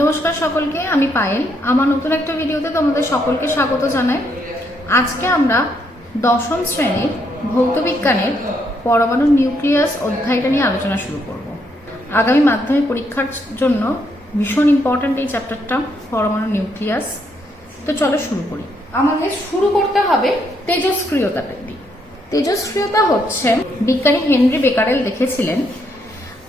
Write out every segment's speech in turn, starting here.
নমস্কার সকলকে, আমি পায়েল। আমার নতুন একটা ভিডিওতে তোমাদের সকলকে স্বাগত জানাই। আজকে আমরা দশম শ্রেণির ভৌত বিজ্ঞানের পরমাণু নিউক্লিয়াস অধ্যায়টা নিয়ে আলোচনা শুরু করব। আগামী মাধ্যমিক পরীক্ষার জন্য ভীষণ ইম্পর্ট্যান্ট এই চ্যাপ্টারটা পরমাণু নিউক্লিয়াস। তো চলো শুরু করি। আমাদের শুরু করতে হবে তেজস্ক্রিয়তাটা দিয়ে তেজস্ক্রিয়তা হচ্ছে, বিজ্ঞানী হেনরি বেকারেল দেখেছিলেন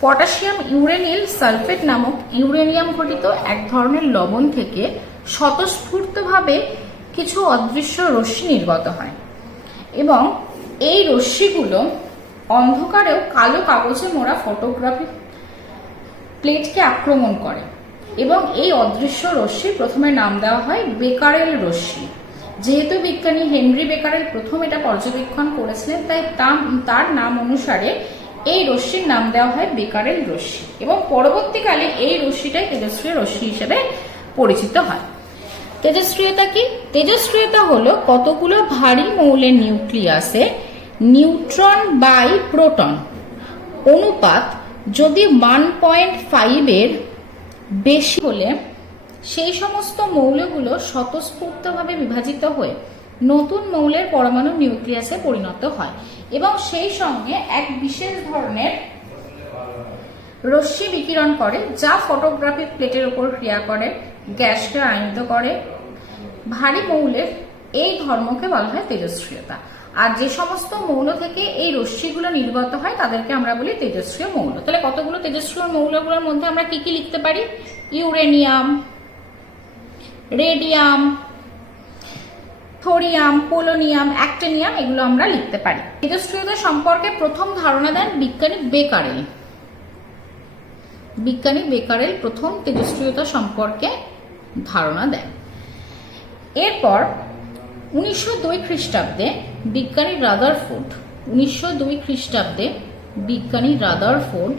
পটাশিয়াম ইউরেনিল সালফেট নামক ইউরেনিয়াম ঘটিত এক ধরনের লবণ থেকে স্বতঃস্ফূর্তভাবে কিছু অদৃশ্য রশ্মি নির্গত হয়। এবং এই রশ্মিগুলো অন্ধকারেও কালো কাগজে মোড়া ফটোগ্রাফি প্লেটকে আক্রমণ করে। এবং এই অদৃশ্য রশ্মি প্রথমে নাম দেওয়া হয় বেকারেল রশ্মি। যেহেতু বিজ্ঞানী হেনরি বেকারেল প্রথম এটা পর্যবেক্ষণ করেছিলেন, তাই তার নাম অনুসারে এই রশ্মির নাম দেওয়া হয় বেকারেল রশ্মি এবং পরবর্তীকালে এই রশ্মিটাই তেজস্ক্রিয় রশ্মি হিসেবে পরিচিত হয়। তেজস্ক্রিয়তা কি? তেজস্ক্রিয়তা হলো কতগুলো ভারী মৌলের নিউক্লিয়াসে নিউট্রন বাই প্রোটন। অনুপাত যদি ওয়ান পয়েন্ট ফাইভের বেশি হলে সেই সমস্ত মৌলগুলো স্বতঃস্ফূর্তভাবে বিভাজিত হয়ে নতুন মৌলের পরমাণু নিউক্লিয়াসে পরিণত হয় এবং সেই সঙ্গে এক বিশেষ ধরনের রশ্মি বিকিরণ করে, যা ফটোগ্রাফিক প্লেটের উপর ক্রিয়া করে, গ্যাসকে আয়নিত করে। ভারী মৌলের এই ধর্মকে বলা হয় তেজস্ক্রিয়তা। আর যে সমস্ত মৌল থেকে এই রশ্মিগুলো নির্গত হয়, তাদেরকে আমরা বলি তেজস্ক্রিয় মৌল। তাহলে কতগুলো তেজস্ক্রিয় মৌলগুলোর মধ্যে আমরা কি কি লিখতে পারি? Uranium, radium thorium, polonium, actinium এগুলো আমরা লিখতে পারি। তেজস্ক্রিয়তা সম্পর্কে প্রথম ধারণা দেন বিজ্ঞানী বেকারেল। বিজ্ঞানী বেকারেল প্রথম তেজস্ক্রিয়তা সম্পর্কে ধারণা দেন। এরপর উনিশশো দুই খ্রিস্টাব্দে বিজ্ঞানী রাদারফোর্ড, উনিশশো দুই খ্রিস্টাব্দে বিজ্ঞানী রাদারফোর্ড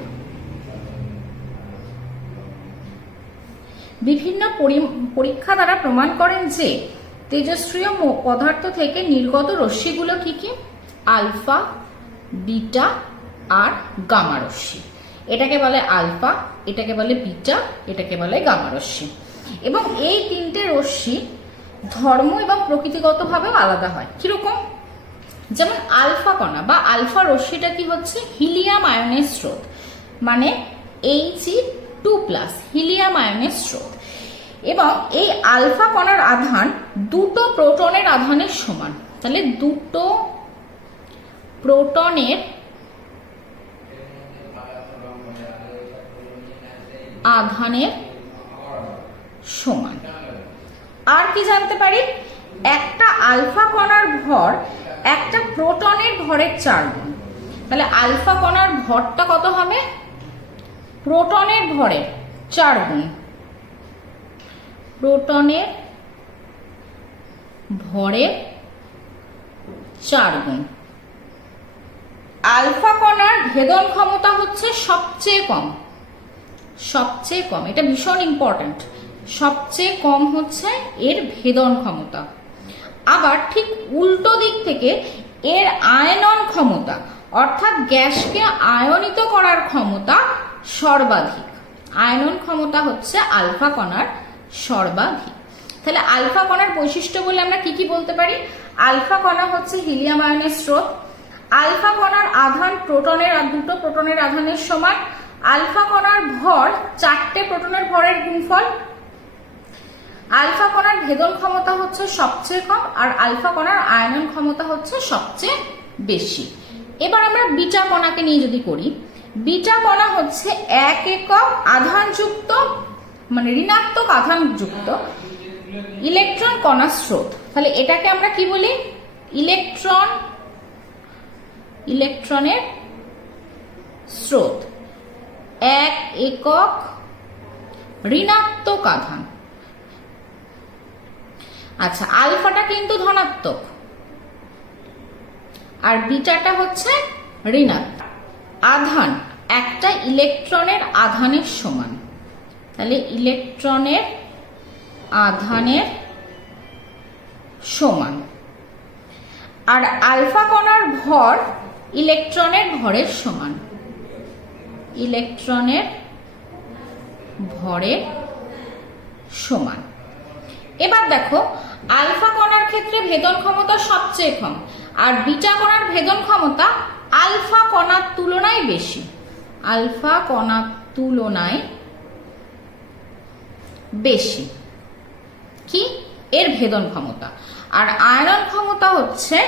বিভিন্ন পরি- পরীক্ষা দ্বারা প্রমাণ করেন যে তেজস্ক্রিয় পদার্থ থেকে নির্গত রশ্মিগুলো কি কি? আলফা, বিটা আর গামা রশ্মি। এটাকে বলে আলফা, এটাকে বলে বিটা, এটাকে বলে গামা রশ্মি। এবং এই তিনটে রশ্মি ধর্ম এবং প্রকৃতিগতভাবেও আলাদা হয়। কীরকম? যেমন আলফা কণা বা আলফা রশ্মিটা কি হচ্ছে? হিলিয়াম আয়নের স্রোত। মানে এইচ টু প্লাস হিলিয়াম আয়নের স্রোত। এবং এই আলফা কণার আধান দুটো প্রোটনের আধানের সমান। তাহলে দুটো প্রোটনের আধানের সমান। আর কি জানতে পারি? একটা আলফা কণার ভর একটা প্রোটনের ভরের চার গুণ। তাহলে আলফা কণার ভরটা কত হবে? প্রোটনের ভরের চার গুণ। প্রোটনের ভরের চার গুণ। আলফা কণার ভেদন ক্ষমতা হচ্ছে সবচেয়ে কম। সবচেয়ে কম। এটা ভীষণ ইম্পর্ট্যান্ট সবচেয়ে কম হচ্ছে এর ভেদন ক্ষমতা। আবার ঠিক উল্টো দিক থেকে এর আয়নন ক্ষমতা, অর্থাৎ গ্যাসকে আয়নিত করার ক্ষমতা সর্বাধিক। আয়নন ক্ষমতা হচ্ছে আলফা কণার সর্বাধিক তাহলে আলফা কণার বৈশিষ্ট্য বলে আমরা কি কি বলতে পারি? আলফা কণা হচ্ছে হিলিয়াম আয়নের স্রোত। আলফা কণার আধান প্রোটনের দুটো প্রোটনের আধানের সমান। আলফা কণার ভর চারটে প্রোটনের ভরের গুণফল। আলফা কণার ভেদন ক্ষমতা হচ্ছে সবচেয়ে কম আর আলফা কণার আয়নন ক্ষমতা হচ্ছে সবচেয়ে বেশি। এবার আমরা বিটা কণাকে নিয়ে যদি করি, বিটা কণা হচ্ছে এক একক আধানযুক্ত মানে ঋণাত্মক আধানযুক্ত ইলেকট্রন কণা স্রোত। তাহলে এটাকে আমরা কি বলি? ইলেকট্রন, ইলেকট্রনের স্রোত। এক একক ঋণাত্মক আধান। আচ্ছা আলফাটা কিন্তু ধনাত্মক। আর বিটাটা হচ্ছে ঋণাত্মক। আধান, একটা ইলেকট্রনের আধানের সমান। তাহলে ইলেকট্রনের আধানের সমান। আর আলফা কণার ভর ইলেকট্রনের ভরের সমান। ইলেকট্রনের ভরের সমান। এবার দেখো, আলফা কণার ক্ষেত্রে ভেদন ক্ষমতা সবচেয়ে কম, আর বিটা কণার ভেদন ক্ষমতা আলফা কণার তুলনায় বেশি। আলফা কণার তুলনায় বেশি। কি? এর ভেদন ক্ষমতা। আর আয়রন ক্ষমতা হচ্ছে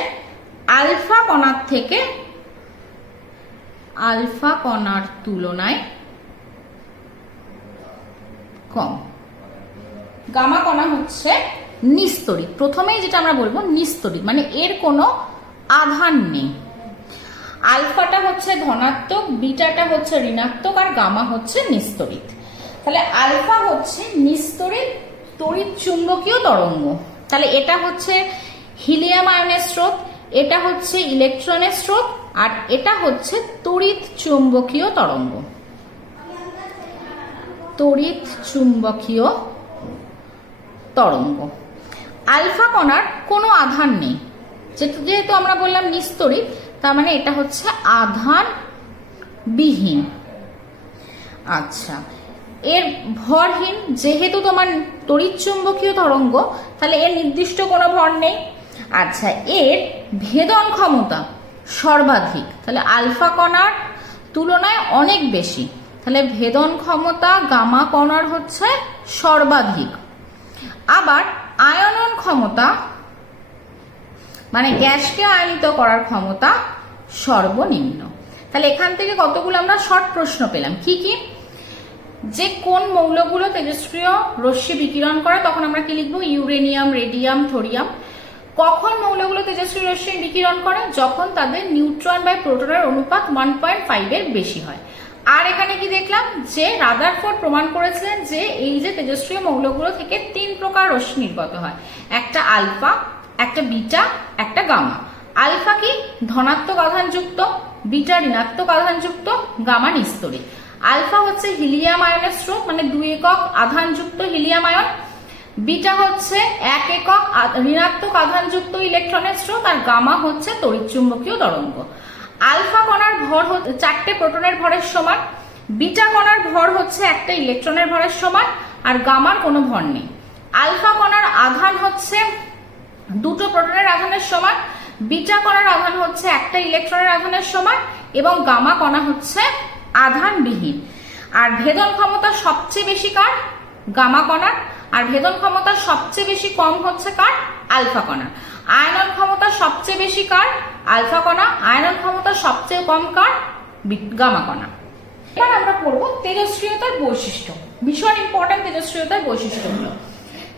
আলফা কণার থেকে আলফা কণার তুলনায় কম। গামা কণা হচ্ছে নিস্তরিত প্রথমেই যেটা আমরা বলব নিস্তরিত মানে এর কোনো আধান নেই। আলফাটা হচ্ছে ধনাত্মক, বিটাটা হচ্ছে ঋণাত্মক, আর গামা হচ্ছে নিস্তরিত। তাহলে আলফা হচ্ছে নিস্তরিত তড়িৎ চুম্বকীয় তরঙ্গ। তাহলে এটা হচ্ছে হিলিয়াম আয়নের স্রোত, এটা হচ্ছে ইলেকট্রনের স্রোত, আর এটা হচ্ছে তড়িৎ চুম্বকীয় তরঙ্গ। তড়িৎ চুম্বকীয় তরঙ্গ। আলফা কণার কোনো আধান নেই। যেহেতু আমরা বললাম নিস্তরিত, তার মানে এটা হচ্ছে আধান বিহীন। আচ্ছা এর ভরহীন, যেহেতু তোমার তড়িৎচুম্বকীয় তরঙ্গ, তাহলে এর নির্দিষ্ট কোনো ভর নেই। আচ্ছা এর ভেদন ক্ষমতা সর্বাধিক, তাহলে আলফা কণার তুলনায় অনেক বেশি। তাহলে ভেদন ক্ষমতা গামা কণার হচ্ছে সর্বাধিক। আবার আয়নন ক্ষমতা মানে গ্যাসকে আয়নিত করার ক্ষমতা সর্বনিম্ন। তাহলে এখান থেকে কতগুলো আমরা শর্ট প্রশ্ন পেলাম? কি কি? যে কোন মৌলগুলো তেজস্ক্রিয় রশ্মি বিকিরণ করে, তখন আমরা কি লিখব? Uranium, radium, thorium. কখন মৌলগুলো তেজস্ক্রিয় রশ্মি বিকিরণ করে? যখন তাদের নিউট্রন বাই প্রোটনের অনুপাত ওয়ান পয়েন্ট ফাইভের বেশি হয়। আর এখানে কি দেখলাম? যে রাদারফোর্ড প্রমাণ করেছিলেন যে এই যে তেজস্ক্রিয় মৌলগুলো থেকে তিন প্রকার রশ্মি নির্গত হয়। একটা আলফা, একটা বিটা, একটা গামা। আলফা কি? ধনাত্মক আধানযুক্ত, বিটা ঋণাত্মক আধানযুক্ত, গামা নিস্তরিত আলফা হচ্ছে হিলিয়াম আয়নের স্রোত মানে দুই একক আধানযুক্ত হিলিয়াম আয়ন বিটা হচ্ছে এক একক ঋণাত্মক আধানযুক্ত ইলেকট্রনের স্রোত আর গামা হচ্ছে তড়িৎচুম্বকীয় তরঙ্গ। আলফা কণার ভর হচ্ছে চারটে প্রোটনের ভরের সমান। বিটা কণার ভর হচ্ছে একটা ইলেকট্রনের ভরের সমান আর গামার কোনো ভর নেই। আলফা কণার আধান হচ্ছে দুটো প্রোটনের আধানের সমান। বিটা কণার আধান হচ্ছে একটা ইলেকট্রনের আধানের সমান এবং গামা কণা হচ্ছে আধানবিহীন। আর ভেদন ক্ষমতা সবচেয়ে বেশি কার? গামা কণার। আর ভেদন ক্ষমতা সবচেয়ে বেশি কম হচ্ছে কার? আলফা কণার। আয়নন ক্ষমতা সবচেয়ে বেশি কার? আলফা কণা। আয়নন ক্ষমতা সবচেয়ে কম কার? গামা কণা। এবার আমরা পড়ব তেজস্ক্রিয়তার বৈশিষ্ট্য। ভীষণ ইম্পর্টেন্ট তেজস্ক্রিয়তার বৈশিষ্ট্যগুলো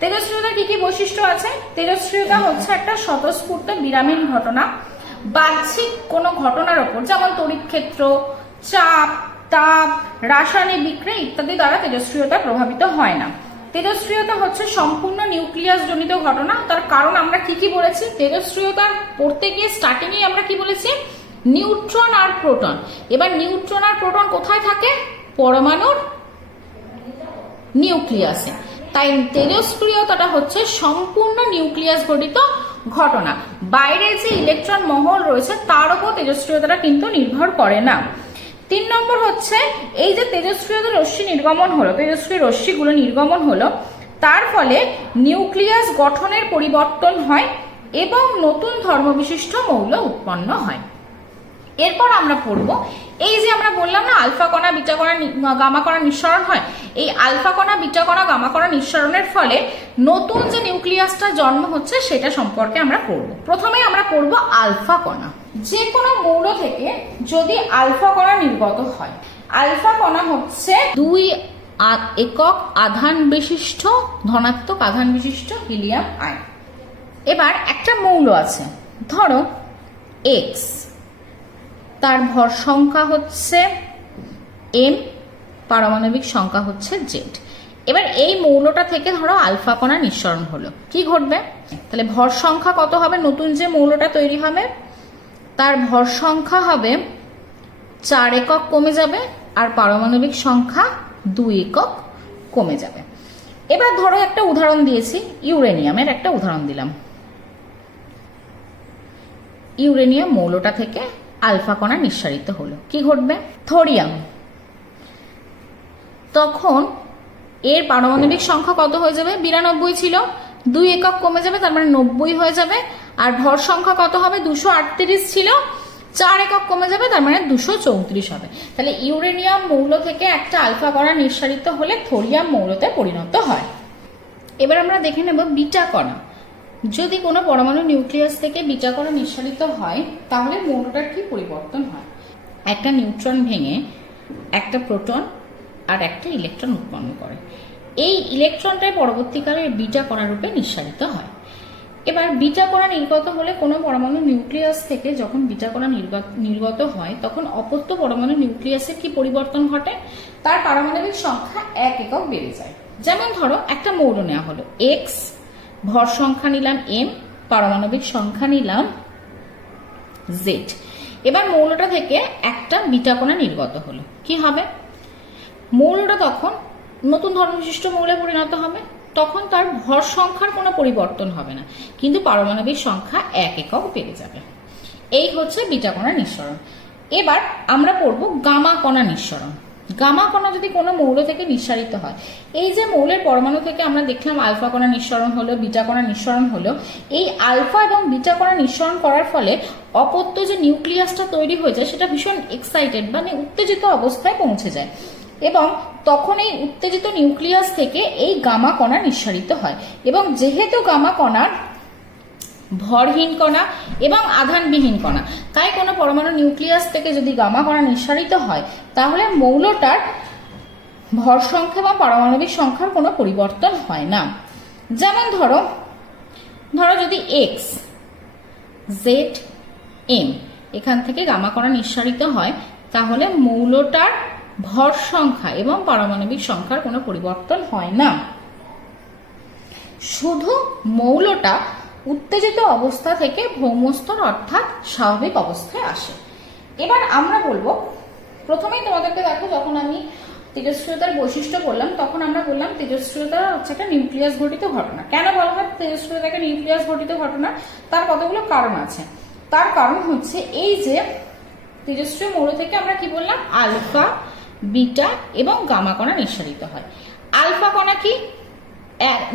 তেজস্ক্রিয়তার কি কি বৈশিষ্ট্য আছে? তেজস্ক্রিয়তা হচ্ছে একটা স্বতঃস্ফূর্ত বিরামীন ঘটনা। বাহ্যিক কোনো ঘটনার ওপর, যেমন তড়িৎ ক্ষেত্র চাপ, তাপ, রাসায়নিক বিক্রিয়া ইত্যাদি দ্বারা তেজস্ক্রিয়তা প্রভাবিত হয় না। তেজস্ক্রিয়তা হচ্ছে সম্পূর্ণ নিউক্লিয়াস জনিত ঘটনা, তার কারণ আমরা কি কি বলেছি? তেজস্ক্রিয়তার পড়তে গিয়ে স্টার্টিং এ আমরা কি বলেছি? নিউট্রন আর প্রোটন। এবার নিউট্রন আর প্রোটন কোথায় থাকে? পরমাণুর নিউক্লিয়াসে। তাই তেজস্ক্রিয়তাটা হচ্ছে সম্পূর্ণ নিউক্লিয়াস ঘটিত ঘটনা। বাইরে যে ইলেকট্রন মহল রয়েছে, তার উপর তেজস্ক্রিয়তাটা কিন্তু নির্ভর করে না। তিন নম্বর হচ্ছে, এই যে তেজস্ক্রিয় রশ্মি নির্গমন হলো, তেজস্ক্রিয় রশ্মিগুলো নির্গমন হলো, তার ফলে নিউক্লিয়াস গঠনের পরিবর্তন হয় এবং নতুন ধর্মবিশিষ্ট মৌল উৎপন্ন হয়। এরপর আমরা পড়ব এই যে আমরা বললাম না, আলফা কণা, বিটা কণা গামা কণা নিঃসরণ হয়, এই আলফা কণা, বিটা কণা, গামা কণা নিঃসরণের ফলে নতুন যে নিউক্লিয়াসটা জন্ম হচ্ছে সেটা সম্পর্কে আমরা পড়ব প্রথমে আমরা পড়ব আলফা কণা। যে কোনো মৌল থেকে যদি আলফা কণা নির্গত হয়, আলফা কণা হচ্ছে দুই একক আধান বিশিষ্ট, ধনাত্মক আধান বিশিষ্ট হিলিয়াম আয়ন। এবার একটা মৌল আছে, ধরো, এক্স। তার ভর সংখ্যা হচ্ছে এম পারমাণবিক সংখ্যা হচ্ছে জেড এবার এই মৌলটা থেকে ধরো আলফা কণা নিঃসরণ হলো। কি ঘটবে? তাহলে ভর সংখ্যা কত হবে? নতুন যে মৌলটা তৈরি হবে, তার ভর সংখ্যা হবে চার একক কমে যাবে আর পারমাণবিক সংখ্যা দুই একক কমে যাবে। এবার ধরো একটা উদাহরণ দিয়েছি, ইউরেনিয়ামের একটা উদাহরণ দিলাম। ইউরেনিয়াম মৌলটা থেকে আলফা কণা নিঃসারিত হলো। কি ঘটবে? থোরিয়াম। তখন এর পারমাণবিক সংখ্যা কত হয়ে যাবে? বিরানব্বই ছিল। দুই একক কমে যাবে, তার মানে নব্বই হয়ে যাবে। আর ভর সংখ্যা কত হবে? দুশো আটত্রিশ ছিল। চার একক কমে যাবে, তার মানে দুশো চৌত্রিশ হবে। তাহলে ইউরেনিয়াম মৌল থেকে একটা আলফা কণা নিঃসারিত হলে থোরিয়াম মৌলতে পরিণত হয়। এবার আমরা দেখে নেব বিটা কণা। যদি কোনো পরমাণু নিউক্লিয়াস থেকে বিটা কণা নিঃসারিত হয়, তাহলে মৌলটার কি পরিবর্তন হয়? একটা নিউট্রন ভেঙে একটা প্রোটন আর একটা ইলেকট্রন উৎপন্ন করে। এই ইলেকট্রনটাই পরবর্তীকালে বিটা কণা রূপে নিঃসারিত হয়। এবার বিটা কণা নির্গত হলে কোনো পরমাণু নিউক্লিয়াস থেকে যখন বিটা কণা নির্গত হয়, তখন অপত্য পরমাণু নিউক্লিয়াসের কি পরিবর্তন ঘটে? তার পারমাণবিক সংখ্যা এক একক বেড়ে যায়। যেমন ধরো, একটা মৌল নেওয়া হলো, এক্স ভর সংখ্যা নিলাম এম পারমাণবিক সংখ্যা নিলাম জেড এবার মৌলটা থেকে একটা বিটা নির্গত হলো। কি হবে? মৌলটা তখন নতুন ধর্মবিশিষ্ট মৌলে পরিণত হবে। তখন তার ভর সংখ্যার কোনো পরিবর্তন হবে না। কিন্তু পারমাণবিক সংখ্যা এক একক বেড়ে যাবে। এই হচ্ছে বিটা কণা নিঃসরণ। এবার আমরা পড়ব গামা কণা নিঃসরণ। গামা কণা যদি কোনো মৌল থেকে নিঃসারিত হয়। এই যে মৌলের পরমাণু থেকে আমরা দেখলাম আলফা কণা নিঃসরণ হলো, বিটা কণা নিঃসরণ হলো, এই আলফা এবং বিটা কণা নিঃসরণ করার ফলে অপত্য যে নিউক্লিয়াসটা তৈরি হয়ে যায়, সেটা ভীষণ এক্সাইটেড মানে উত্তেজিত অবস্থায় পৌঁছে যায়। এবং তখন এই উত্তেজিত নিউক্লিয়াস থেকে এই গামা কণা নিঃসারিত হয়। এবং যেহেতু গামা কণার ভরহীন কণা এবং আধানবিহীন কণা। তাই কোনো পরমাণু নিউক্লিয়াস থেকে যদি গামা কণা নিঃসারিত হয়, তাহলে মৌলটার ভর সংখ্যা বা পারমাণবিক সংখ্যার কোনো পরিবর্তন হয় না। যেমন ধরো ধরো যদি এক্স জেড এম এখান থেকে গামা কণা নিঃসারিত হয়, তাহলে মৌলটার ভর সংখ্যা এবং পারমাণবিক সংখ্যার কোনো পরিবর্তন হয় না। শুধু মৌলটা উত্তেজিত অবস্থা থেকে ভৌমস্তর অর্থাৎ স্বাভাবিক অবস্থায় আসে। এবার আমরা বলব, প্রথমেই তোমাদেরকে দেখো, যখন আমি তেজস্ক্রিয়তার বৈশিষ্ট্য বললাম, তখন আমরা বললাম তেজস্ক্রিয়তা হচ্ছে একটা নিউক্লিয়াস ঘটিত ঘটনা। কেন বলা হয় তেজস্ক্রিয়তাকে নিউক্লিয়াস ঘটিত ঘটনা? তার কতগুলো কারণ আছে। তার কারণ হচ্ছে এই যে তেজস্ক্রিয় মৌল থেকে আমরা কি বললাম? আলফা, বিটা এবং গামা কণা নিঃসারিত হয়। আলফা কণা কি?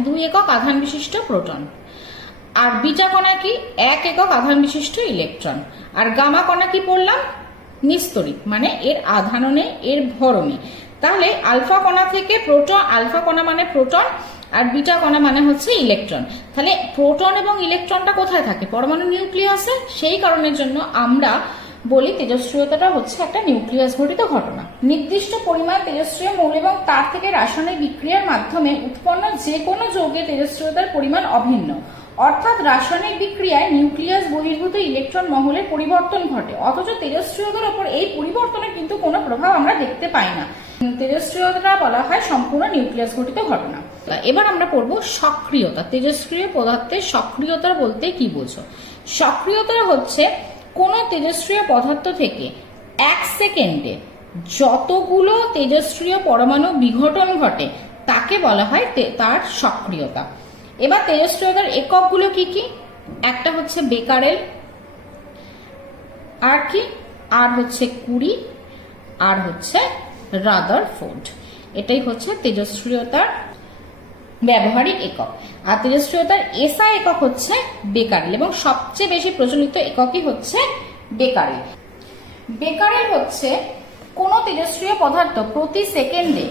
দুই একক আধান বিশিষ্ট প্রোটন। আর বিটা কণা কি এক একক আধান বিশিষ্ট ইলেকট্রন। আর গামা কণা কি পড়লাম? নিস্তরিত মানে এর আধাননে, এর ভরমে তাহলে আলফা কণা থেকে প্রোটন, আলফা কণা মানে প্রোটন, আর বিটা কণা মানে হচ্ছে ইলেকট্রন। তাহলে প্রোটন এবং ইলেকট্রনটা কোথায় থাকে? পরমাণু নিউক্লিয়াসে? সেই কারণের জন্য আমরা বলি তেজস্ক্রিয়তাটা হচ্ছে একটা নিউক্লিয়াস ঘটিত ঘটনা। নির্দিষ্ট পরিমাণ তেজস্ক্রিয় মৌল এবং তার থেকে রাসায়নিক বিক্রিয়ার মাধ্যমে উৎপন্ন যে কোনো যৌগে তেজস্ক্রিয়তার পরিমাণ অভিন্ন। অর্থাৎ রাসায়নিক বিক্রিয়ায় নিউক্লিয়াস বহির্ভূত ইলেকট্রন মহলের পরিবর্তন ঘটে। অথচ তেজস্ক্রিয়তার ওপর এই পরিবর্তনের কিন্তু কোনো প্রভাব আমরা দেখতে পাই না। তেজস্ক্রিয়তা বলা হয় সম্পূর্ণ নিউক্লিয়াস ঘটিত ঘটনা। এবার আমরা পড়ব সক্রিয়তা। তেজস্ক্রিয় পদার্থের সক্রিয়তা বলতে কি বোঝো? সক্রিয়তা হচ্ছে কোনো তেজস্ক্রিয় পদার্থ থেকে এক সেকেন্ডে যতগুলো তেজস্ক্রিয় পরমাণু বিঘটন ঘটে, তাকে বলা হয় তার সক্রিয়তা। এবার তেজস্ক্রিয়তার এককগুলো কি কি? একটা হচ্ছে বেকারেল আর কি? আর হচ্ছে কুড়ি, আর হচ্ছে রাদার ফোর্ড এটাই হচ্ছে তেজস্ক্রিয়তার ব্যবহারিক একক। আর তেজস্ক্রিয়তার এসআই একক হচ্ছে বেকারেল এবং সবচেয়ে বেশি প্রচলিত এককই হচ্ছে বেকারেল বেকারেল হচ্ছে কোনো তেজস্ক্রিয় পদার্থ প্রতি সেকেন্ডে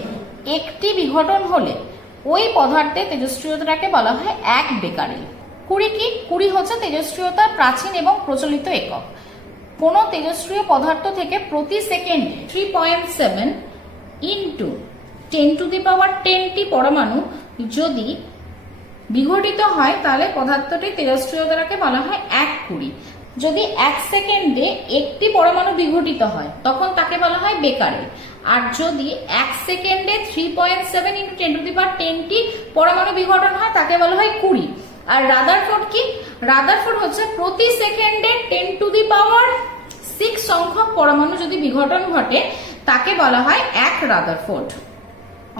একটি বিঘটন হলে ওই পদার্থে তেজস্ক্রিয়তাটাকে বলা হয় এক বেকারেল কুড়ি কি? কুড়ি হচ্ছে তেজস্ক্রিয়তার প্রাচীন এবং প্রচলিত একক। কোনো তেজস্ক্রিয় পদার্থ থেকে প্রতি সেকেন্ডে three point seven into ten to the power twenty পরমাণু যদি বিঘটিত হয়, তাহলে পদার্থটি তেজস্ক্রিয়তাকে বলা হয় এক কুড়ি। যদি এক সেকেন্ডে একটি পরমাণু বিঘটিত হয়, তখন তাকে বলা হয় বেকারে। আর যদি এক সেকেন্ডে three point seven into ten to the power twenty পরমাণু বিঘটন হয়, তাকে বলা হয় কুড়ি। আর রাদার রাদারফোর্ড কি? রাদার রাদারফোর্ড হচ্ছে প্রতি সেকেন্ডে ten to the power six সংখ্যক পরমাণু যদি বিঘটন ঘটে, তাকে বলা হয় এক রাদার রাদারফোর্ড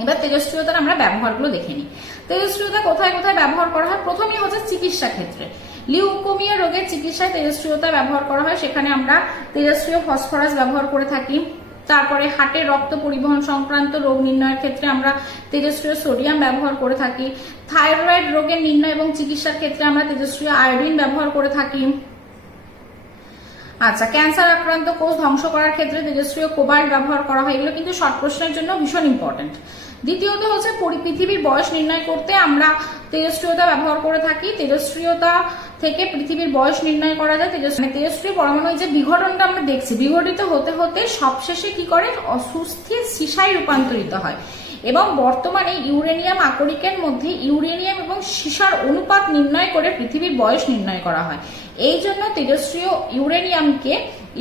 এবার তেজস্ক্রিয়তার আমরা ব্যবহারগুলো দেখে নিই। তেজস্ক্রিয়তা কোথায় কোথায় ব্যবহার করা হয়? প্রথমেই হচ্ছে চিকিৎসা ক্ষেত্রে। লিউকোমিয়া রোগের চিকিৎসায় তেজস্ক্রিয়তা ব্যবহার করা হয়। সেখানে আমরা তেজস্ক্রিয় ফসফরাস ব্যবহার করে থাকি। তারপরে হার্টের রক্ত পরিবহন সংক্রান্ত রোগ নির্ণয়ের ক্ষেত্রে আমরা তেজস্ক্রিয় সোডিয়াম ব্যবহার করে থাকি। থাইরয়েড রোগের নির্ণয় এবং চিকিৎসার ক্ষেত্রে আমরা তেজস্ক্রিয় আয়োডিন ব্যবহার করে থাকি। আচ্ছা ক্যান্সার আক্রান্ত কোষ ধ্বংস করার ক্ষেত্রে তেজস্ক্রিয় কোবাল্ট ব্যবহার করা হয়। এগুলো কিন্তু শর্ট প্রশ্নের জন্য ভীষণ ইম্পর্টেন্ট দ্বিতীয়ত হচ্ছে পৃথিবীর বয়স নির্ণয় করতে আমরা তেজস্ক্রিয়তা ব্যবহার করে থাকি। তেজস্ক্রিয়তা থেকে পৃথিবীর বয়স নির্ণয় করা যায় তেজস্ক্রিয় মানে তেজস্ক্রিয় পরমাণু যে বিঘটনটা আমরা দেখছি, বিঘটিত হতে হতে সবশেষে কি করে? অসুস্থির সিসায় রূপান্তরিত হয়। এবং বর্তমানে ইউরেনিয়াম আকরিকের মধ্যে ইউরেনিয়াম এবং সীসার অনুপাত নির্ণয় করে পৃথিবীর বয়স নির্ণয় করা হয়। এই জন্য তেজস্ক্রিয় ইউরেনিয়ামকে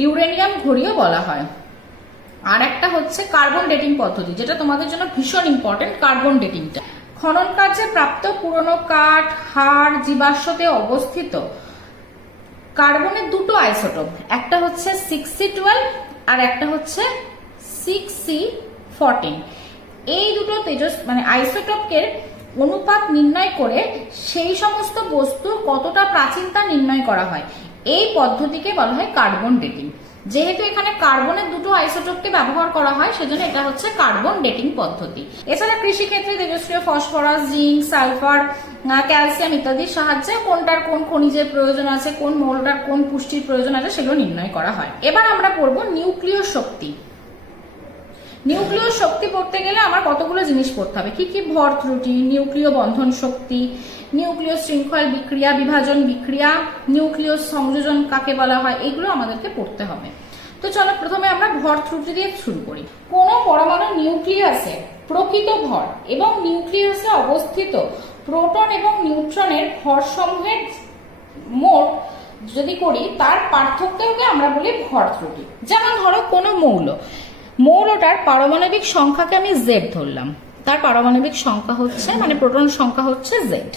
ইউরেনিয়াম ঘড়িও বলা হয়। আর একটা হচ্ছে কার্বন ডেটিং পদ্ধতি, যেটা তোমাদের জন্য ভীষণ ইম্পর্টেন্ট কার্বন ডেটিংটা খনন কার্যে প্রাপ্ত পুরনো কাঠ, হাড়, জীবাশ্মতে অবস্থিত কার্বনের দুটো আইসোটোপ, একটা হচ্ছে সিক্স সি টুয়েলভ আর একটা হচ্ছে সিক্স সি এই দুটো তেজস মানে আইসোটোপকে অনুপাত নির্ণয় করে সেই সমস্ত বস্তু কতটা প্রাচীন তা নির্ণয় করা হয়। এই পদ্ধতিকে বলা হয় কার্বন ডেটিং। যেহেতু এখানে কার্বনের দুটো আইসোটোপকে ব্যবহার করা হয়, সেজন্য এটা হচ্ছে কার্বন ডেটিং পদ্ধতি। এছাড়া কৃষিক্ষেত্রে তেজস্ক্রিয় ফসফরাস, জিঙ্ক, সালফার ক্যালসিয়াম ইত্যাদির সাহায্যে কোনটার কোন খনিজের প্রয়োজন আছে, কোন মৌলটার কোন পুষ্টির প্রয়োজন আছে, সেগুলো নির্ণয় করা হয়। এবার আমরা পড়ব নিউক্লিয় শক্তি। নিউক্লিয় শক্তি পড়তে গেলে আমার কতগুলো জিনিস পড়তে হবে? কি কি ভর ত্রুটি? নিউক্লিয় বন্ধন শক্তি নিউক্লিয় শৃঙ্খল বিক্রিয়া, বিভাজন বিক্রিয়া নিউক্লিয় সংযোজন কাকে বলা হয়? এগুলো আমাদেরকে পড়তে হবে। তো চলো প্রথমে আমরা ভর ত্রুটি দিয়ে শুরু করি। কোন পরমাণু নিউক্লিয়াসে প্রকৃত ভর এবং নিউক্লিয়াসে অবস্থিত প্রোটন এবং নিউট্রনের ভরসমূহের মোট যদি করি, তার পার্থক্যকে আমরা বলি ভর ত্রুটি। যেমন ধরো কোনো মৌল। মৌলটার পারমাণবিক সংখ্যাকে আমি জেড ধরলাম। তার পারমাণবিক সংখ্যা হচ্ছে মানে প্রোটন সংখ্যা হচ্ছে জেড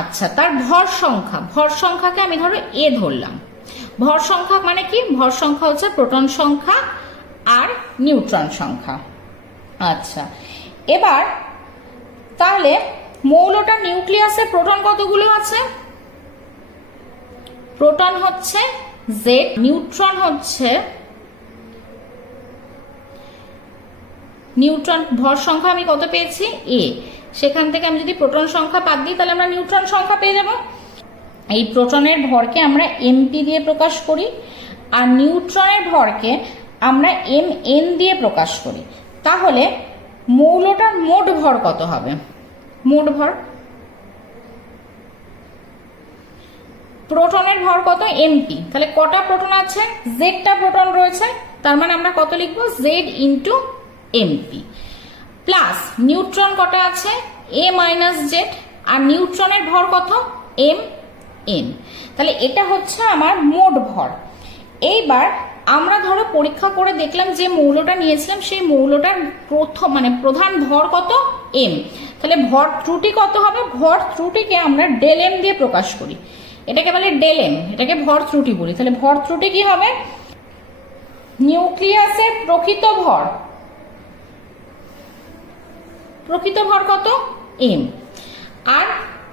আচ্ছা তার ভর সংখ্যা। ভর সংখ্যাকে আমি ধরো এ ধরলাম। ভর সংখ্যা মানে কি? ভর সংখ্যা হচ্ছে প্রোটন সংখ্যা আর নিউট্রন সংখ্যা। আচ্ছা এবার তাহলে মৌলটার নিউক্লিয়াসে প্রোটন কতগুলো আছে? প্রোটন হচ্ছে জেড নিউট্রন হচ্ছে নিউট্রন ভর সংখ্যা আমি কত পেয়েছি? এ সেখান থেকে আমি যদি প্রোটন সংখ্যা বাদ দিই, তাহলে আমরা নিউট্রন সংখ্যা পেয়ে যাব। এই প্রোটনের ভরকে আমরা এমপি দিয়ে প্রকাশ করি, আর নিউট্রনের ভরকে আমরা এম এন দিয়ে প্রকাশ করি। তাহলে মৌলটার মোট ভর কত হবে? মোট ভর? প্রোটনের ভর কত? এমপি তাহলে কটা প্রোটন আছে? জেডটা প্রোটন রয়েছে, তার মানে আমরা কত লিখব? Z into M P plus neutron কটা আছে? এ মাইনাস জেড আর নিউট্রনের ভর কত? এম এন তাহলে এটা হচ্ছে আমার মোট ভর। এইবার আমরা ধরো পরীক্ষা করে দেখলাম যে মৌলটা নিয়েছিলাম, সেই মৌলটার প্রথম মানে প্রধান ভর কত? এম তাহলে ভর ত্রুটি কত হবে? ভর ত্রুটিকে আমরা ডেল এম দিয়ে প্রকাশ করি। এটাকে বলে ডেল এম এটাকে ভর ত্রুটি বলি। তাহলে ভর ত্রুটি কি হবে? নিউক্লিয়াসের প্রকৃত ভর। প্রকৃত ভর কত? এম আর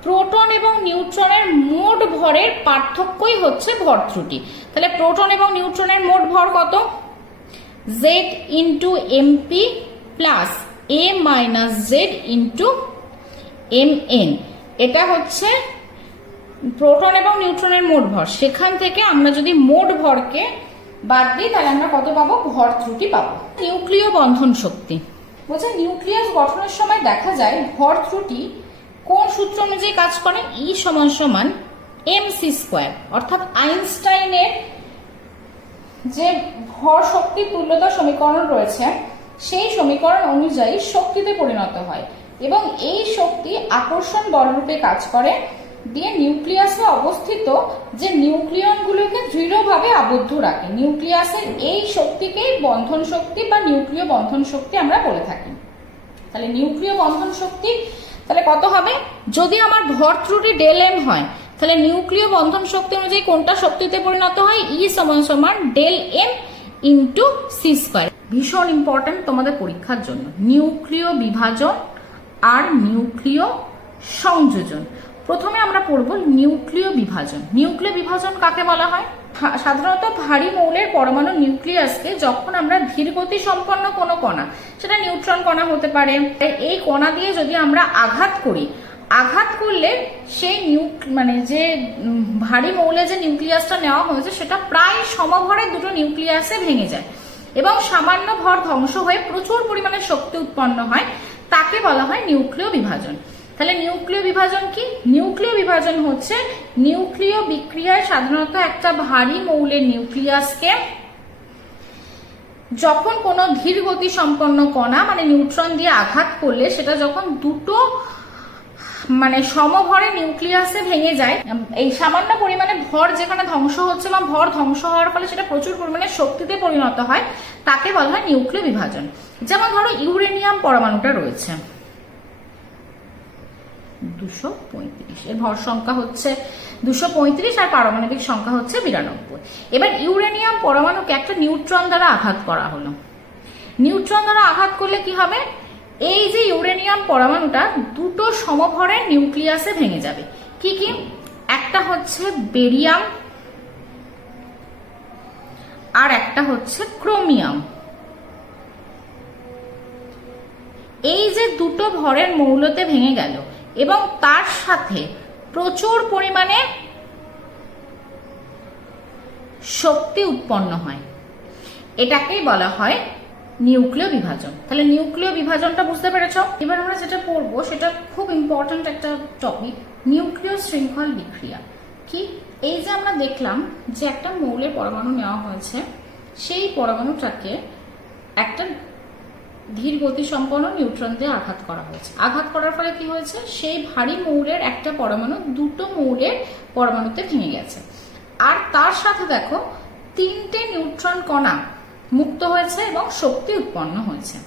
প্রোটন এবং নিউট্রনের মোট ভরের পার্থক্যই হচ্ছে ভর ত্রুটি। তাহলে প্রোটন এবং নিউট্রনের মোট ভর কত? Z into M P plus A minus Z into M N এটা হচ্ছে প্রোটন এবং নিউট্রনের মোট ভর। সেখান থেকে আমরা যদি মোট ভরকে বাদ দিই, তাহলে আমরা কত পাবো? ভর ত্রুটি পাবো। নিউক্লিয় বন্ধন শক্তি। বলছে নিউক্লিয়াস গঠনের সময় দেখা যায় ভর ত্রুটি কোন সূত্র অনুযায়ী কাজ করে? ই সমান সমান এম সি স্কোয়ার অর্থাৎ আইনস্টাইনের যে ভর শক্তি তুল্যতা সমীকরণ রয়েছে, সেই সমীকরণ অনুযায়ী শক্তিতে পরিণত হয় এবং এই শক্তি আকর্ষণ বলরূপে কাজ করে দিয়ে নিউক্লিয়াসে অবস্থিত যে নিউক্লিয়নগুলোকে দৃঢ়ভাবে আবদ্ধ রাখে। নিউক্লিয়াসের এই শক্তিকেই বন্ধন শক্তি বা নিউক্লিয় বন্ধন শক্তি আমরা বলে থাকি। তাহলে নিউক্লিয় বন্ধন শক্তি তাহলে কত হবে? যদি আমার ভর ত্রুটি ডেল এম হয়, তাহলে নিউক্লিয় বন্ধন শক্তি অনুযায়ী কোনটা শক্তিতে পরিণত হয়? ই সমান সমান del M into C square ভীষণ ইম্পর্টেন্ট তোমাদের পরীক্ষার জন্য। নিউক্লিয় বিভাজন আর নিউক্লিয় সংযোজন। প্রথমে আমরা পড়ব নিউক্লিয় বিভাজন। নিউক্লিয় বিভাজন কাকে বলা হয়? সাধারণত ভারী মৌলের পরমাণু নিউক্লিয়াসকে যখন আমরা ধীরগতি সম্পন্ন কোনো কণা, সেটা নিউট্রন কণা হতে পারে। এই কণা দিয়ে যদি আমরা আঘাত করি, আঘাত করলে সেই নিউ মানে যে ভারী মৌলে যে নিউক্লিয়াসটা নেওয়া হয়েছে, সেটা প্রায় সমভরে দুটো নিউক্লিয়াসে ভেঙে যায় এবং সামান্য ভর ধ্বংস হয়ে প্রচুর পরিমাণে শক্তি উৎপন্ন হয়। তাকে বলা হয় নিউক্লিয় বিভাজন। তাহলে নিউক্লিয় বিভাজন কি? নিউক্লিয় বিভাজন হচ্ছে নিউক্লিয় বিক্রিয়ায় সাধারণত একটা ভারী মৌলের নিউক্লিয়াসকে যখন কোনো ধীর গতি সম্পন্ন কণা মানে নিউট্রন দিয়ে আঘাত করলে সেটা যখন দুটো মানে সমভরে নিউক্লিয়াসে ভেঙে যায়, এই সামান্য পরিমাণে ভর যেখানে ধ্বংস হচ্ছে বা ভর ধ্বংস হওয়ার ফলে সেটা প্রচুর পরিমাণে শক্তিতে পরিণত হয়, তাকে বলা হয় নিউক্লিয় বিভাজন। যেমন ধরো ইউরেনিয়াম পরমাণুটা রয়েছে। দুশো পঁয়ত্রিশ। এর ভর সংখ্যা হচ্ছে দুশো পঁয়ত্রিশ আর পারমাণবিক সংখ্যা হচ্ছে বিরানব্বই। এবার ইউরেনিয়াম পরমাণুকে একটা নিউট্রন দ্বারা আঘাত করা হলো। নিউট্রন দ্বারা আঘাত করলে কি হবে? এই যে ইউরেনিয়াম পরমাণুটা দুটো সমভরের নিউক্লিয়াসে ভেঙে যাবে। কি কি? একটা হচ্ছে বেরিয়াম আর একটা হচ্ছে ক্রোমিয়াম। এই যে দুটো ভরের মৌলতে ভেঙে গেল এবং তার সাথে প্রচুর পরিমাণে শক্তি উৎপন্ন হয়। এটাকেই বলা হয় নিউক্লিয় বিভাজন। তাহলে নিউক্লিয় বিভাজনটা বুঝতে পেরেছ? এবার আমরা যেটা পড়ব সেটা খুব ইম্পর্ট্যান্ট একটা টপিক নিউক্লিয় শৃঙ্খল বিক্রিয়া। কি? এই যে আমরা দেখলাম যে একটা মৌলের পরমাণু নেওয়া হয়েছে, সেই পরমাণুটাকে একটা ধীর গতি সম্পন্ন নিউট্রন দিয়ে আঘাত করা হয়েছে। আঘাত করার ফলে কি হয়েছে? সেই ভারী মৌলের একটা পরমাণু, দুটো মৌলের পরমাণুতে ভেঙে গেছে। আর তার সাথে দেখো, তিনটে নিউট্রন কণা মুক্ত হয়েছে এবং শক্তি উৎপন্ন হয়েছে।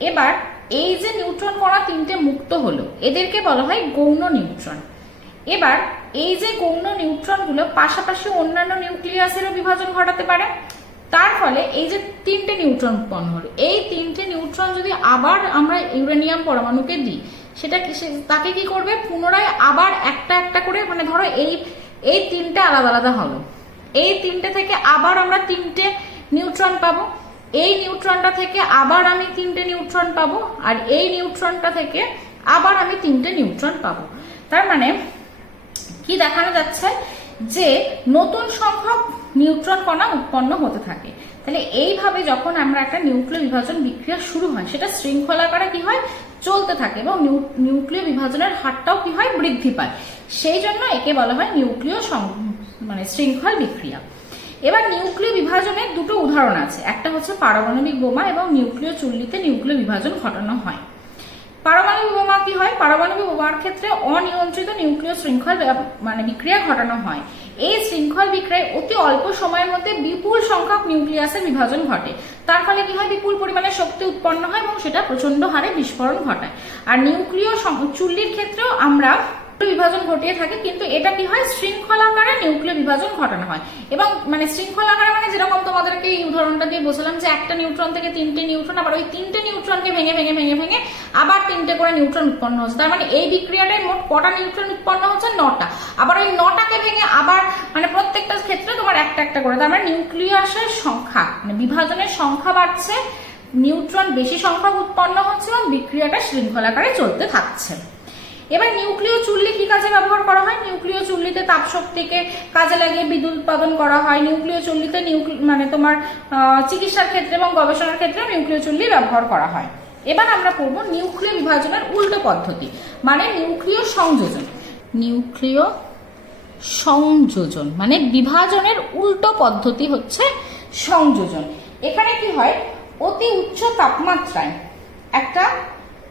এবার এই যে নিউট্রন কণা তিনটে মুক্ত হলো, এদেরকে বলা হয় গৌণ নিউট্রন এবার এই যে গৌণ নিউট্রনগুলো পাশাপাশি অন্যান্য নিউক্লিয়াসেরও বিভাজন ঘটাতে পারে। তার ফলে এই যে তিনটে নিউট্রন উৎপন্ন হলো, এই তিনটে নিউট্রন যদি আবার আমরা ইউরেনিয়াম পরমাণুকে দিই, সেটা তাকে কি করবে? পুনরায় আবার একটা একটা করে মানে ধরো এই এই তিনটে আলাদা আলাদা হলো এই তিনটে থেকে আবার আমরা তিনটে নিউট্রন পাবো। এই নিউট্রনটা থেকে আবার আমি তিনটে নিউট্রন পাবো আর এই নিউট্রনটা থেকে আবার আমি তিনটে নিউট্রন পাবো। তার মানে কি দেখানো যাচ্ছে যে নতুন সংখ্যক নিউট্রন কণা উৎপন্ন হতে থাকে। তাহলে এইভাবে যখন আমরা একটা নিউক্লিয় বিভাজন বিক্রিয়া শুরু হয়, সেটা শৃঙ্খলাকারে কি হয়? চলতে থাকে এবং নিউ- নিউক্লিয় বিভাজনের হারটাও কি হয়? বৃদ্ধি পায়। সেই জন্য একে বলা হয় নিউক্লিয় মানে শৃঙ্খল বিক্রিয়া। এবার নিউক্লিয় বিভাজনের দুটো উদাহরণ আছে। একটা হচ্ছে পারমাণবিক বোমা এবং নিউক্লিয় চুল্লিতে নিউক্লিয় বিভাজন ঘটানো হয়। পারমাণবিক বোমা কি হয়? পারমাণবিক বোমার ক্ষেত্রে অনিয়ন্ত্রিত নিউক্লিয় শৃঙ্খল মানে বিক্রিয়া ঘটানো হয়। এই শৃঙ্খল বিক্রিয়ায় অতি অল্প সময়ের মধ্যে বিপুল সংখ্যক নিউক্লিয়াসের বিভাজন ঘটে। তার ফলে কি হয়? বিপুল পরিমাণে শক্তি উৎপন্ন হয় এবং সেটা প্রচণ্ড হারে বিস্ফোরণ ঘটায়। আর নিউক্লিয় চুল্লির ক্ষেত্রেও আমরা বিভাজন ঘটিয়ে থাকে, কিন্তু এটা কি হয়? শৃঙ্খলা আকারে নিউক্লিয় বিভাজন ঘটানো হয়। এবং মানে শৃঙ্খলা আকারে মানে যেরকম তোমাদেরকে এই উদাহরণটা দিয়ে বলছিলাম যে একটা নিউট্রন থেকে তিনটে নিউট্রন, আবার ওই তিনটে নিউট্রনকে ভেঙে ভেঙে ভেঙে ভেঙে আবার তিনটে করে নিউট্রন উৎপন্ন হচ্ছে। তার মানে এই বিক্রিয়াটায় মোট কটা নিউট্রন উৎপন্ন হচ্ছে? নটা। আবার ওই নটাকে ভেঙে আবার মানে প্রত্যেকটা ক্ষেত্রে তোমার একটা একটা করে। তার মানে নিউক্লিয়াসের সংখ্যা মানে বিভাজনের সংখ্যা বাড়ছে, নিউট্রন বেশি সংখ্যক উৎপন্ন হচ্ছে এবং বিক্রিয়াটা শৃঙ্খলাকারে চলতে থাকছে। এবার নিউক্লিয় চুল্লি কি কাজে ব্যবহার করা হয়? নিউক্লিয় চুল্লিতে তাপ শক্তিকে কাজে লাগিয়ে বিদ্যুৎ উৎপাদন করা হয়। নিউক্লিয় চুল্লিতে মানে তোমার চিকিৎসার ক্ষেত্রে এবং গবেষণার ক্ষেত্রে নিউক্লিয় চুল্লি ব্যবহার করা হয়। এবার আমরা পড়ব নিউক্লিয় বিভাজনের উল্টো পদ্ধতি মানে নিউক্লিয় সংযোজন। নিউক্লিয় সংযোজন মানে বিভাজনের উল্টো পদ্ধতি হচ্ছে সংযোজন। এখানে কি হয়? অতি উচ্চ তাপমাত্রায় একটা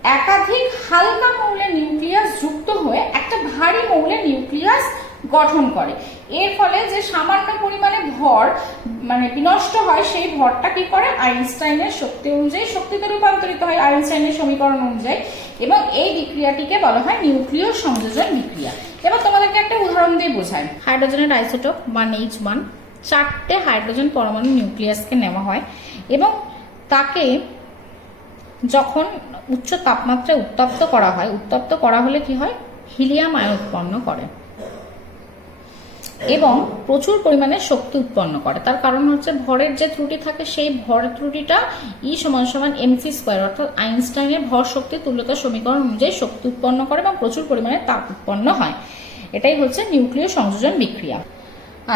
একাধিক হালকা মৌলের নিউক্লিয়াস যুক্ত হয়ে একটা ভারী মৌলের নিউক্লিয়াস গঠন করে। এর ফলে যে সামান্য পরিমাণে ভর মানে বিনষ্ট হয়, সেই ভরটা কি করে? আইনস্টাইনের শক্তি অনুযায়ী, শক্তিতে রূপান্তরিত হয় আইনস্টাইনের সমীকরণ অনুযায়ী এবং এই বিক্রিয়াটিকে বলা হয় নিউক্লিয় সংযোজন বিক্রিয়া। এবার তোমাদেরকে একটা উদাহরণ দিয়ে বোঝায় হাইড্রোজেনের আইসোটোপ ওয়ান এইচ ওয়ান চারটে হাইড্রোজেন পরমাণু নিউক্লিয়াসকে নেওয়া হয় এবং তাকে যখন উচ্চ তাপমাত্রায় উত্তপ্ত করা হয়, উত্তপ্ত করা হলে কি হয়? হিলিয়াম আয়ন উৎপন্ন করে। এবং প্রচুর পরিমাণে শক্তি উৎপন্ন করে। তার কারণ হচ্ছে ভরের যে ত্রুটি থাকে, সেই ভর ত্রুটিটা ই সমান সমান এমসি স্কোয়ার অর্থাৎ আইনস্টাইনের ভর শক্তি তুল্যতা সমীকরণ অনুযায়ী শক্তি উৎপন্ন করে এবং প্রচুর পরিমাণে তাপ উৎপন্ন হয়। এটাই হচ্ছে নিউক্লিয় সংযোজন বিক্রিয়া।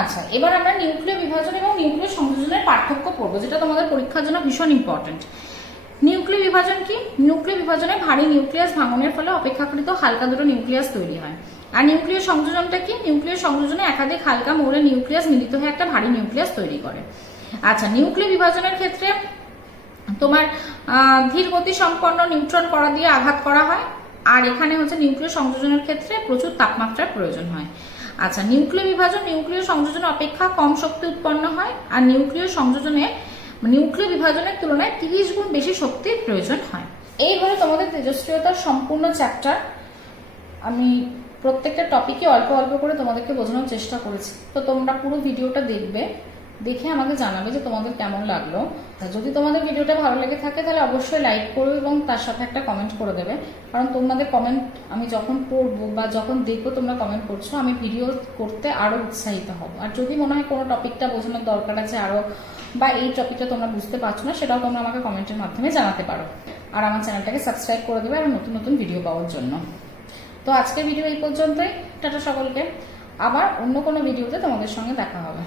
আচ্ছা এবার আমরা নিউক্লিয় বিভাজন এবং নিউক্লিয় সংযোজনের পার্থক্য পড়ব, যেটা তোমাদের পরীক্ষার জন্য ভীষণ ইম্পর্টেন্ট নিউক্লিয় বিভাজন কি? নিউক্লিয় বিভাজনে ভারী নিউক্লিয়াস ভাঙনের ফলে অপেক্ষাকৃত হালকা দুটো নিউক্লিয়াস তৈরি হয়। আর নিউক্লিয় সংযোজনটা কি? নিউক্লিয় সংযোজনে একাধিক হালকা মৌলের নিউক্লিয়াস মিলিত হয়ে একটা ভারী নিউক্লিয়াস তৈরি করে। আচ্ছা নিউক্লিয় বিভাজনের ক্ষেত্রে তোমার ধীর গতি সম্পন্ন নিউট্রন করা দিয়ে আঘাত করা হয়। আর এখানে হচ্ছে নিউক্লিয় সংযোজনের ক্ষেত্রে প্রচুর তাপমাত্রার প্রয়োজন হয়। আচ্ছা নিউক্লিয় বিভাজন নিউক্লিয় সংযোজন অপেক্ষা কম শক্তি উৎপন্ন হয়। আর নিউক্লিয় সংযোজনে নিউক্লিয় বিভাজনের তুলনায় তিরিশ গুণ বেশি শক্তির প্রয়োজন হয়। এই হলো তোমাদের তেজস্ক্রিয়তার সম্পূর্ণ চ্যাপ্টার আমি প্রত্যেকটা টপিকে অল্প অল্প করে তোমাদেরকে বোঝানোর চেষ্টা করেছি। তো তোমরা পুরো ভিডিওটা দেখবে, দেখে আমাকে জানাবে যে তোমাদের কেমন লাগল। যদি তোমাদের ভিডিওটা ভালো লেগে থাকে, তাহলে অবশ্যই লাইক করো এবং তার সাথে একটা কমেন্ট করে দেবে। কারণ তোমাদের কমেন্ট আমি যখন পড়ব বা যখন দেখব তোমরা কমেন্ট করছ, আমি ভিডিও করতে আরও উৎসাহিত হব। আর যদি মনে হয় কোনো টপিকটা বোঝানোর দরকার আছে, আরও বা এই টপিকটা তোমরা বুঝতে পারছ না, সেটাও তোমরা আমাকে কমেন্টের মাধ্যমে জানাতে পারো। আর আমার চ্যানেলটাকে সাবস্ক্রাইব করে দেবে আর নতুন নতুন ভিডিও পাওয়ার জন্য। তো আজকের ভিডিও এই পর্যন্তই। টাটা সকলকে। আবার অন্য কোনো ভিডিওতে তোমাদের সঙ্গে দেখা হবে।